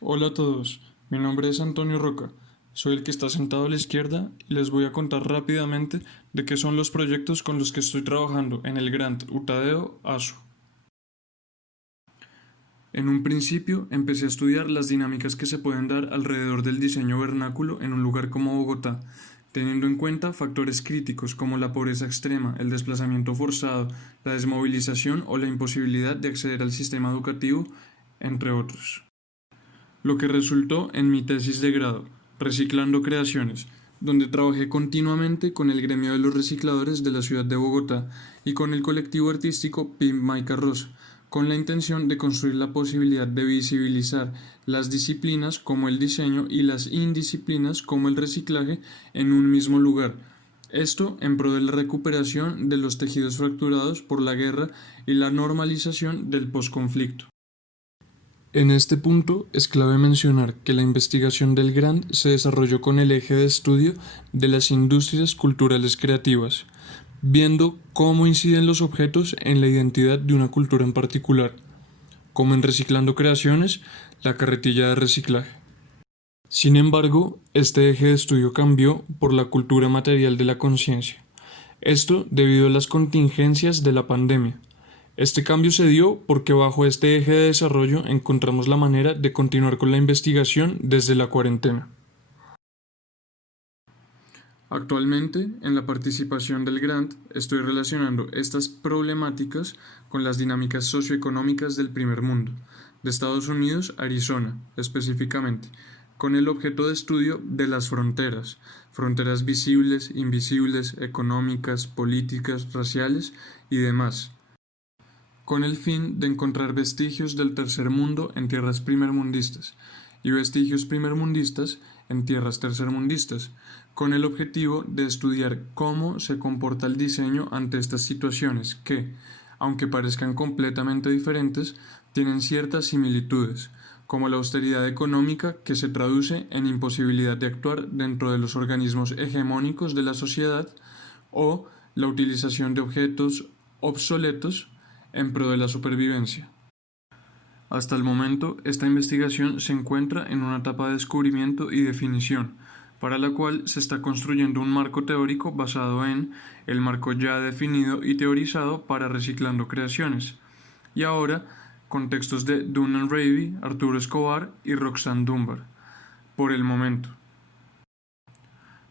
Hola a todos, mi nombre es Antonio Roca, soy el que está sentado a la izquierda y les voy a contar rápidamente de qué son los proyectos con los que estoy trabajando en el Grant Utadeo ASU. En un principio empecé a estudiar las dinámicas que se pueden dar alrededor del diseño vernáculo en un lugar como Bogotá, teniendo en cuenta factores críticos como la pobreza extrema, el desplazamiento forzado, la desmovilización o la imposibilidad de acceder al sistema educativo, entre otros. Lo que resultó en mi tesis de grado, Reciclando Creaciones, donde trabajé continuamente con el gremio de los recicladores de la ciudad de Bogotá y con el colectivo artístico Pimp My Carroza, con la intención de construir la posibilidad de visibilizar las disciplinas como el diseño y las indisciplinas como el reciclaje en un mismo lugar. Esto en pro de la recuperación de los tejidos fracturados por la guerra y la normalización del posconflicto. En este punto es clave mencionar que la investigación del Grant se desarrolló con el eje de estudio de las industrias culturales creativas, viendo cómo inciden los objetos en la identidad de una cultura en particular, como en Reciclando Creaciones, la carretilla de reciclaje. Sin embargo, este eje de estudio cambió por la cultura material de la conciencia, esto debido a las contingencias de la pandemia. Este cambio se dio porque bajo este eje de desarrollo encontramos la manera de continuar con la investigación desde la cuarentena. Actualmente, en la participación del Grant, estoy relacionando estas problemáticas con las dinámicas socioeconómicas del primer mundo, de Estados Unidos a Arizona, específicamente, con el objeto de estudio de las fronteras, fronteras visibles, invisibles, económicas, políticas, raciales y demás, con el fin de encontrar vestigios del tercer mundo en tierras primermundistas y vestigios primermundistas en tierras tercermundistas, con el objetivo de estudiar cómo se comporta el diseño ante estas situaciones que, aunque parezcan completamente diferentes, tienen ciertas similitudes, como la austeridad económica que se traduce en imposibilidad de actuar dentro de los organismos hegemónicos de la sociedad, o la utilización de objetos obsoletos en pro de la supervivencia. Hasta el momento, esta investigación se encuentra en una etapa de descubrimiento y definición, para la cual se está construyendo un marco teórico basado en el marco ya definido y teorizado para Reciclando Creaciones, y ahora con textos de Dunan Raby, Arturo Escobar y Roxanne Dunbar, por el momento.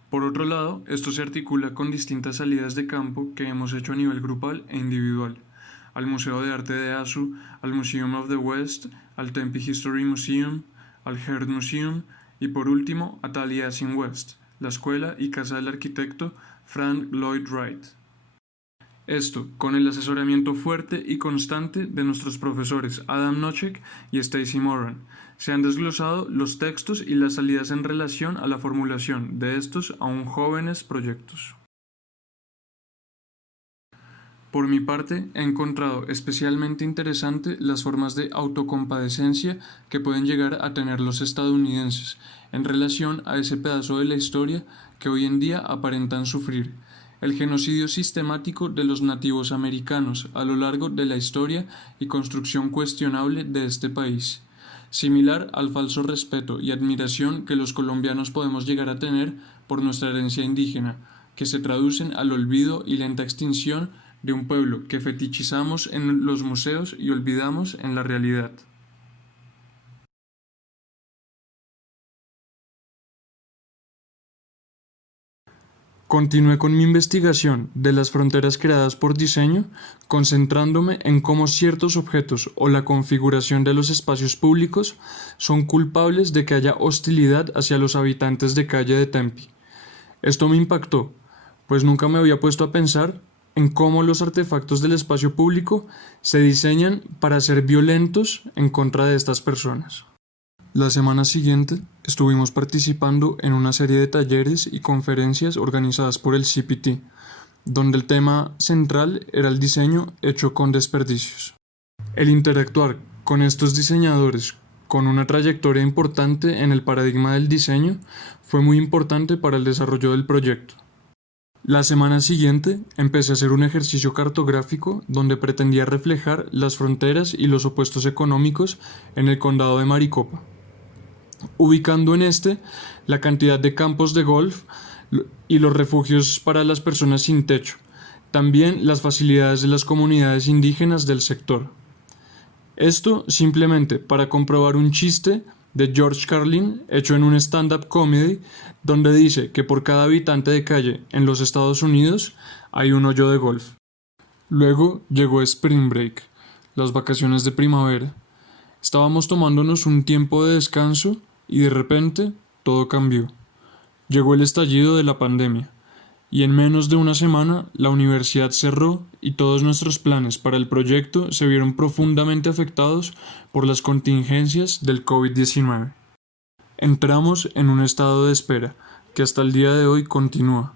Por otro lado, esto se articula con distintas salidas de campo que hemos hecho a nivel grupal e individual, al Museo de Arte de ASU, al Museum of the West, al Tempe History Museum, al Heard Museum y por último a Taliesin West, la escuela y casa del arquitecto Frank Lloyd Wright. Esto con el asesoramiento fuerte y constante de nuestros profesores Adam Nochek y Stacy Moran. Se han desglosado los textos y las salidas en relación a la formulación de estos aún jóvenes proyectos. Por mi parte, he encontrado especialmente interesante las formas de autocompadecencia que pueden llegar a tener los estadounidenses en relación a ese pedazo de la historia que hoy en día aparentan sufrir, el genocidio sistemático de los nativos americanos a lo largo de la historia y construcción cuestionable de este país, similar al falso respeto y admiración que los colombianos podemos llegar a tener por nuestra herencia indígena, que se traducen al olvido y lenta extinción de un pueblo que fetichizamos en los museos y olvidamos en la realidad. Continué con mi investigación de las fronteras creadas por diseño, concentrándome en cómo ciertos objetos o la configuración de los espacios públicos son culpables de que haya hostilidad hacia los habitantes de calle de Tempe. Esto me impactó, pues nunca me había puesto a pensar en cómo los artefactos del espacio público se diseñan para ser violentos en contra de estas personas. La semana siguiente estuvimos participando en una serie de talleres y conferencias organizadas por el CPT, donde el tema central era el diseño hecho con desperdicios. El interactuar con estos diseñadores con una trayectoria importante en el paradigma del diseño fue muy importante para el desarrollo del proyecto. La semana siguiente empecé a hacer un ejercicio cartográfico donde pretendía reflejar las fronteras y los opuestos económicos en el condado de Maricopa. ubicando en este la cantidad de campos de golf y los refugios para las personas sin techo, también las facilidades de las comunidades indígenas del sector. Esto simplemente para comprobar un chiste de George Carlin hecho en un stand-up comedy donde dice que por cada habitante de calle en los Estados Unidos hay un hoyo de golf. Luego llegó Spring Break, las vacaciones de primavera. Estábamos tomándonos un tiempo de descanso y de repente todo cambió. Llegó el estallido de la pandemia y en menos de una semana la universidad cerró y todos nuestros planes para el proyecto se vieron profundamente afectados por las contingencias del COVID-19. Entramos en un estado de espera que hasta el día de hoy continúa.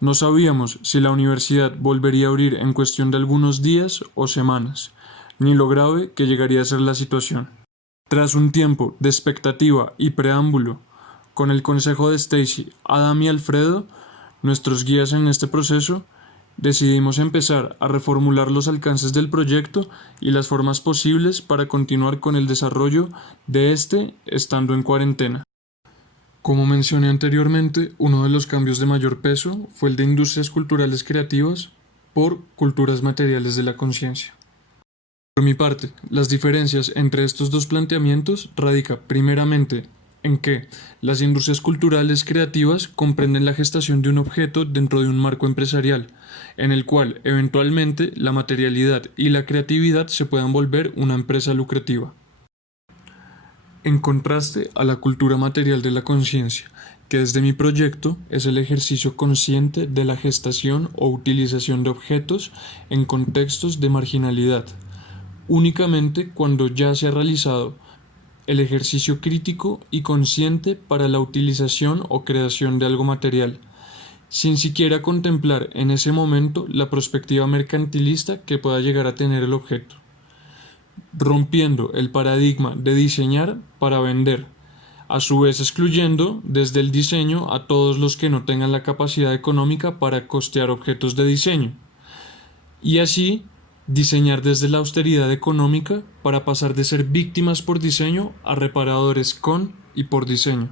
No sabíamos si la universidad volvería a abrir en cuestión de algunos días o semanas, ni lo grave que llegaría a ser la situación. Tras un tiempo de expectativa y preámbulo, con el consejo de Stacy, Adam y Alfredo, nuestros guías en este proceso, decidimos empezar a reformular los alcances del proyecto y las formas posibles para continuar con el desarrollo de este estando en cuarentena. Como mencioné anteriormente, uno de los cambios de mayor peso fue el de industrias culturales creativas por culturas materiales de la conciencia. Por mi parte, las diferencias entre estos dos planteamientos radica primeramente en que las industrias culturales creativas comprenden la gestación de un objeto dentro de un marco empresarial, en el cual eventualmente la materialidad y la creatividad se puedan volver una empresa lucrativa. En contraste a la cultura material de la conciencia, que desde mi proyecto es el ejercicio consciente de la gestación o utilización de objetos en contextos de marginalidad, únicamente cuando ya se ha realizado el ejercicio crítico y consciente para la utilización o creación de algo material, sin siquiera contemplar en ese momento la perspectiva mercantilista que pueda llegar a tener el objeto, rompiendo el paradigma de diseñar para vender, a su vez excluyendo desde el diseño a todos los que no tengan la capacidad económica para costear objetos de diseño, y así diseñar desde la austeridad económica para pasar de ser víctimas por diseño a reparadores con y por diseño.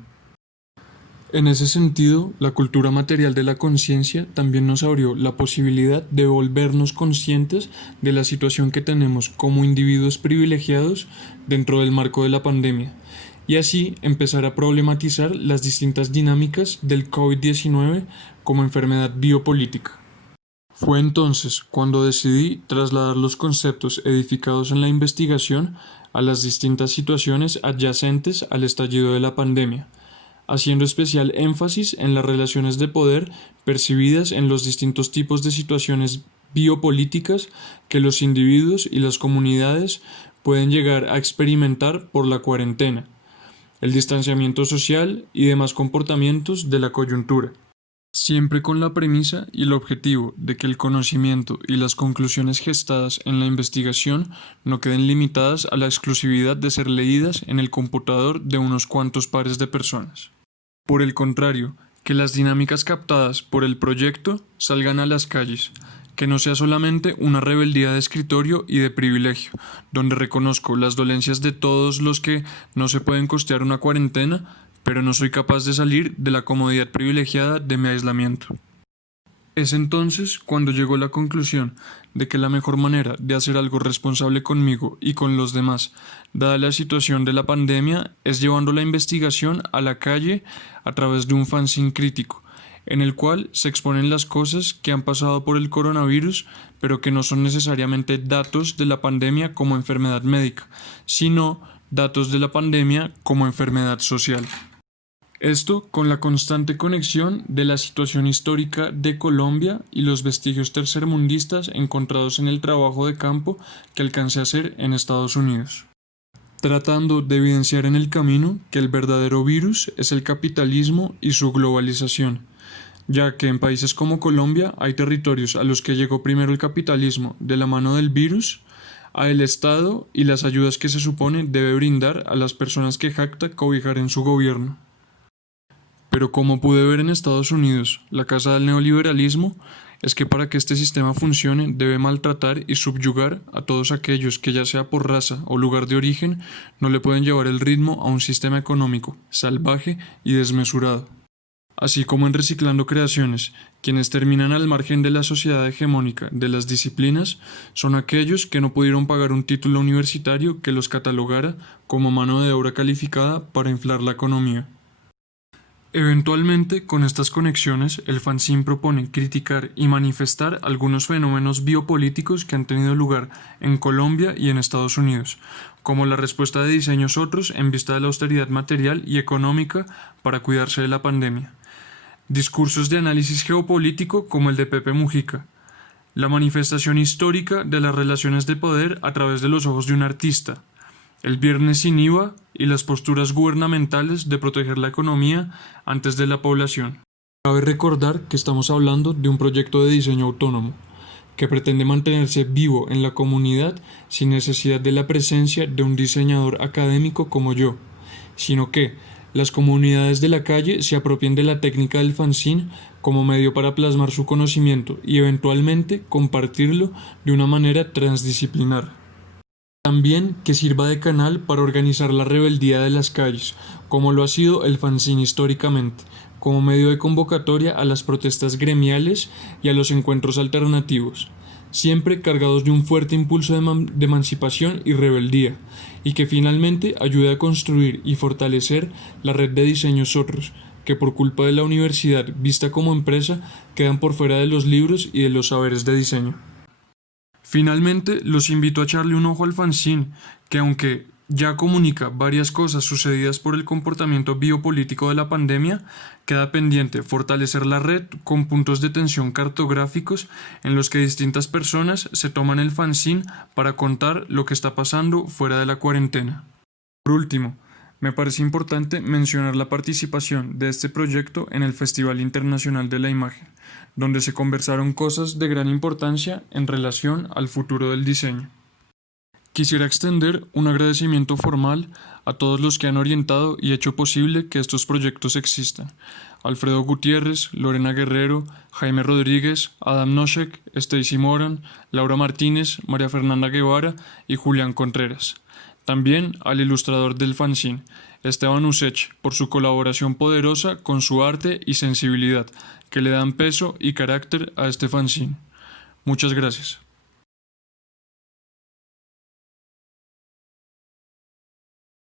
En ese sentido, la cultura material de la conciencia también nos abrió la posibilidad de volvernos conscientes de la situación que tenemos como individuos privilegiados dentro del marco de la pandemia, y así empezar a problematizar las distintas dinámicas del COVID-19 como enfermedad biopolítica. Fue entonces cuando decidí trasladar los conceptos edificados en la investigación a las distintas situaciones adyacentes al estallido de la pandemia, haciendo especial énfasis en las relaciones de poder percibidas en los distintos tipos de situaciones biopolíticas que los individuos y las comunidades pueden llegar a experimentar por la cuarentena, el distanciamiento social y demás comportamientos de la coyuntura. Siempre con la premisa y el objetivo de que el conocimiento y las conclusiones gestadas en la investigación no queden limitadas a la exclusividad de ser leídas en el computador de unos cuantos pares de personas. Por el contrario, que las dinámicas captadas por el proyecto salgan a las calles, que no sea solamente una rebeldía de escritorio y de privilegio, donde reconozco las dolencias de todos los que no se pueden costear una cuarentena, pero no soy capaz de salir de la comodidad privilegiada de mi aislamiento. Es entonces cuando llegó la conclusión de que la mejor manera de hacer algo responsable conmigo y con los demás, dada la situación de la pandemia, es llevando la investigación a la calle a través de un fanzine crítico, en el cual se exponen las cosas que han pasado por el coronavirus, pero que no son necesariamente datos de la pandemia como enfermedad médica, sino datos de la pandemia como enfermedad social. Esto con la constante conexión de la situación histórica de Colombia y los vestigios tercermundistas encontrados en el trabajo de campo que alcancé a hacer en Estados Unidos, tratando de evidenciar en el camino que el verdadero virus es el capitalismo y su globalización, ya que en países como Colombia hay territorios a los que llegó primero el capitalismo de la mano del virus a el Estado y las ayudas que se supone debe brindar a las personas que jacta cobijar en su gobierno. Pero como pude ver en Estados Unidos, la casa del neoliberalismo, es que para que este sistema funcione debe maltratar y subyugar a todos aquellos que, ya sea por raza o lugar de origen, no le pueden llevar el ritmo a un sistema económico salvaje y desmesurado. Así como en Reciclando Creaciones, quienes terminan al margen de la sociedad hegemónica de las disciplinas son aquellos que no pudieron pagar un título universitario que los catalogara como mano de obra calificada para inflar la economía. Eventualmente, con estas conexiones, el fanzine propone criticar y manifestar algunos fenómenos biopolíticos que han tenido lugar en Colombia y en Estados Unidos, como la respuesta de Diseños Otros en vista de la austeridad material y económica para cuidarse de la pandemia. Discursos de análisis geopolítico como el de Pepe Mujica. La manifestación histórica de las relaciones de poder a través de los ojos de un artista. El viernes sin IVA y las posturas gubernamentales de proteger la economía antes de la población. Cabe recordar que estamos hablando de un proyecto de diseño autónomo, que pretende mantenerse vivo en la comunidad sin necesidad de la presencia de un diseñador académico como yo, sino que las comunidades de la calle se apropien de la técnica del fanzine como medio para plasmar su conocimiento y eventualmente compartirlo de una manera transdisciplinar. También que sirva de canal para organizar la rebeldía de las calles, como lo ha sido el fanzine históricamente, como medio de convocatoria a las protestas gremiales y a los encuentros alternativos, siempre cargados de un fuerte impulso de emancipación y rebeldía, y que finalmente ayude a construir y fortalecer la red de Diseños Otros, que por culpa de la universidad vista como empresa quedan por fuera de los libros y de los saberes de diseño. Finalmente, los invito a echarle un ojo al fanzine, que aunque ya comunica varias cosas sucedidas por el comportamiento biopolítico de la pandemia, queda pendiente fortalecer la red con puntos de tensión cartográficos en los que distintas personas se toman el fanzine para contar lo que está pasando fuera de la cuarentena. Por último, me parece importante mencionar la participación de este proyecto en el Festival Internacional de la Imagen, donde se conversaron cosas de gran importancia en relación al futuro del diseño. Quisiera extender un agradecimiento formal a todos los que han orientado y hecho posible que estos proyectos existan. Alfredo Gutiérrez, Lorena Guerrero, Jaime Rodríguez, Adam Noshek, Stacy Moran, Laura Martínez, María Fernanda Guevara y Julián Contreras. También al ilustrador del fanzine, Esteban Usech, por su colaboración poderosa con su arte y sensibilidad, que le dan peso y carácter a este fanzine. Muchas gracias.